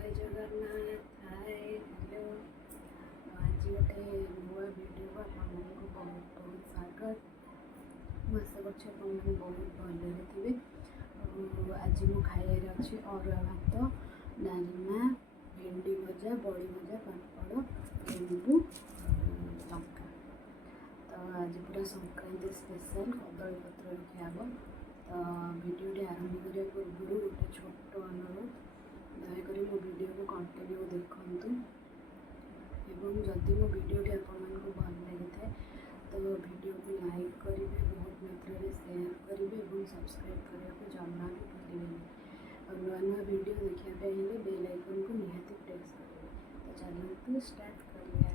जय Jagannath hi hello आज गोटे नुआ भिडियो आपको बहुत बहुत स्वागत ମୁଁ ଆଶା କରୁଛି ଆପଣମାନେ ବହୁତ ଭଲରେ ଥିବେ। ଆଜି ମୁଁ ଖାଇବାରେ ଅଛି ଅରୁଆ ଭାତ, ଡାଲମା, ଭେଣ୍ଡି ଭଜା, ବଡ଼ି ଭଜା, ପାମ୍ପଡ଼, ଲେମ୍ବୁ, ଲଙ୍କା। ତ ଆଜି ପୁରା ସଂକ୍ରାନ୍ତି ସ୍ପେଶାଲ କଦଳୀ ପତ୍ରରେ ଖିଆ ହେବ। ତ ଭିଡ଼ିଓଟି ଆରମ୍ଭ କରିବା ପୂର୍ବରୁ ଗୋଟେ ଛୋଟ ଅନୁରୋଧ, ଦୟାକରି ମୋ ଭିଡ଼ିଓକୁ କଣ୍ଟିନ୍ୟू ଦେଖନ୍ତୁ ଏବଂ ଯଦି ମୋ ଭିଡ଼ିଓଟି ଆପଣମାନଙ୍କୁ ଭଲ ଲାଗିଥାଏ ତ ଭିଡ଼ିଓକୁ ଲାଇକ୍ କରିବେ, ବହୁତ ମାତ୍ରାରେ ସେୟାର କରିବେ ଏବଂ ସବସ୍କ୍ରାଇବ୍ କରିବାକୁ ଜମା ବି ଭୁଲିବେନି। ଆଉ ନୂଆ ନୂଆ ଭିଡ଼ିଓ ଦେଖିବା ପାଇଁ ହେଲେ ବେଲ୍ ଆଇକନ୍କୁ ନିହାତି ପ୍ରେସ୍ କରିବେ। ତ ଚାଲନ୍ତୁ ଷ୍ଟାର୍ଟ କରିବା।